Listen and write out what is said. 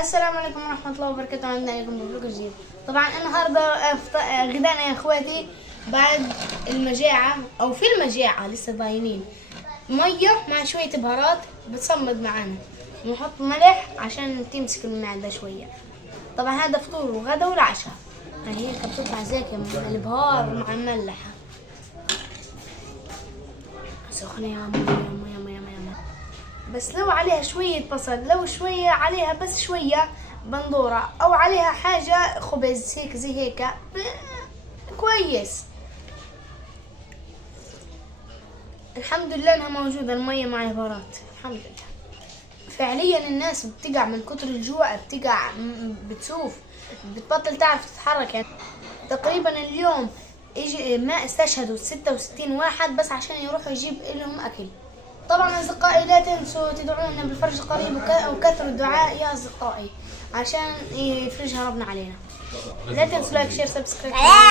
السلام عليكم ورحمة الله وبركاته. عندنا لكم فلوق جديد. طبعا النهارده غدانا يا اخواتي بعد المجاعة او في المجاعة لسه ضاينين مية مع شوية بهارات بتصمد معانا، ونحط ملح عشان تمسك المعدة شوية. طبعا هذا فطور وغدا والعشاء، يعني هيك بتطلع زيك مع البهار مع الملحة سخنة يا مية. بس لو عليها شوية بصل، لو شوية عليها بس شوية بندورة أو عليها حاجة خبز هيك زي هيك كويس. الحمد لله انها موجودة المية مع البهارات، الحمد لله. فعليا الناس بتقع من كتر الجوع، بتقع بتسوف، بتبطل تعرف تتحرك. يعني تقريبا اليوم ما استشهدوا 66 واحد بس عشان يروحوا يجيب لهم أكل. طبعا أصدقائي لا تنسوا تدعونا بالفرج قريب وكثروا الدعاء يا أصدقائي عشان يفرجها ربنا علينا. لا تنسوا لايك شير سبسكرايب.